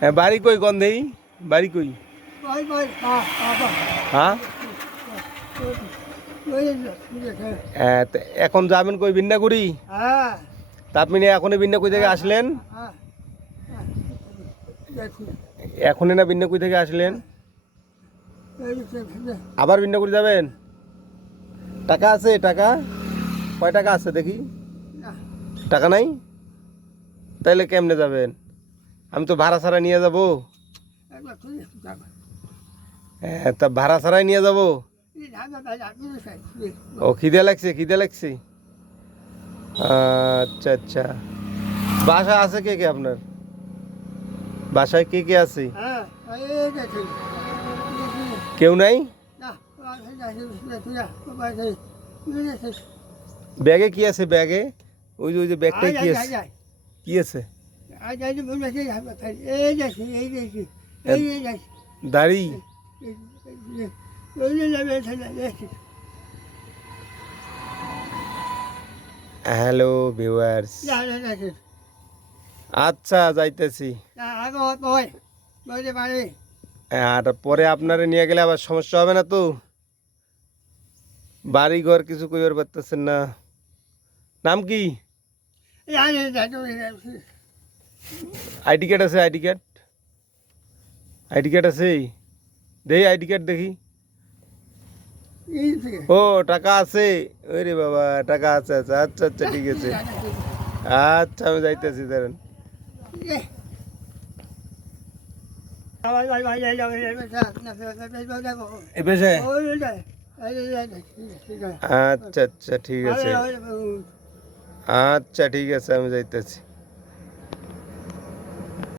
হ্যাঁ, বাড়ি কই গন্ধেই? বাড়ি কই? হ্যাঁ, হ্যাঁ, তা এখন যাবেন কই? বিন্নাগুড়ি? তা আপনি এখনই বিন্নাকুড়ি থেকে আসলেন? এখনই না বিন্নাকুড়ি থেকে আসলেন? আবার বিন্নাকুড়ি যাবেন? টাকা আছে? টাকা কয় টাকা আছে দেখি? টাকা নাই? তাইলে কেমনে যাবেন? আমি তো ভাড়া ছাড়া নিয়ে যাব। হ্যাঁ, তা ভাড়া ছাড়াই নিয়ে যাব। ও, খিদে লাগছে, খিদে লাগছে। আচ্ছা আচ্ছা। বাসায় আছে কে কে আপনার? বাসায় কে কে আছে? কেউ নাই? ব্যাগে কি আছে? ব্যাগে ওই যে ব্যাগটাই কি আছে? কি আছে? দাড়ি? Hello viewers. আচ্ছা, যাইতেছি। আর পরে আপনারে নিয়ে গেলে আবার সমস্যা হবে না তো? বাড়ি ঘর কিছু কইবার পারতেছেন না। নাম কি? আইডি কার্ড আছে? ID card? আইডি কার্ড আছে? দেখি আইডি কার্ড দেখি। ও, টাকা আছে? ওরে বাবা, টাকা আছে। আচ্ছা আচ্ছা আচ্ছা, ঠিক আছে। আচ্ছা, আমি যাইতেছি, দাঁড়ান। এ পেশে? আচ্ছা আচ্ছা, ঠিক আছে। আচ্ছা, ঠিক আছে, আমি যাইতেছি।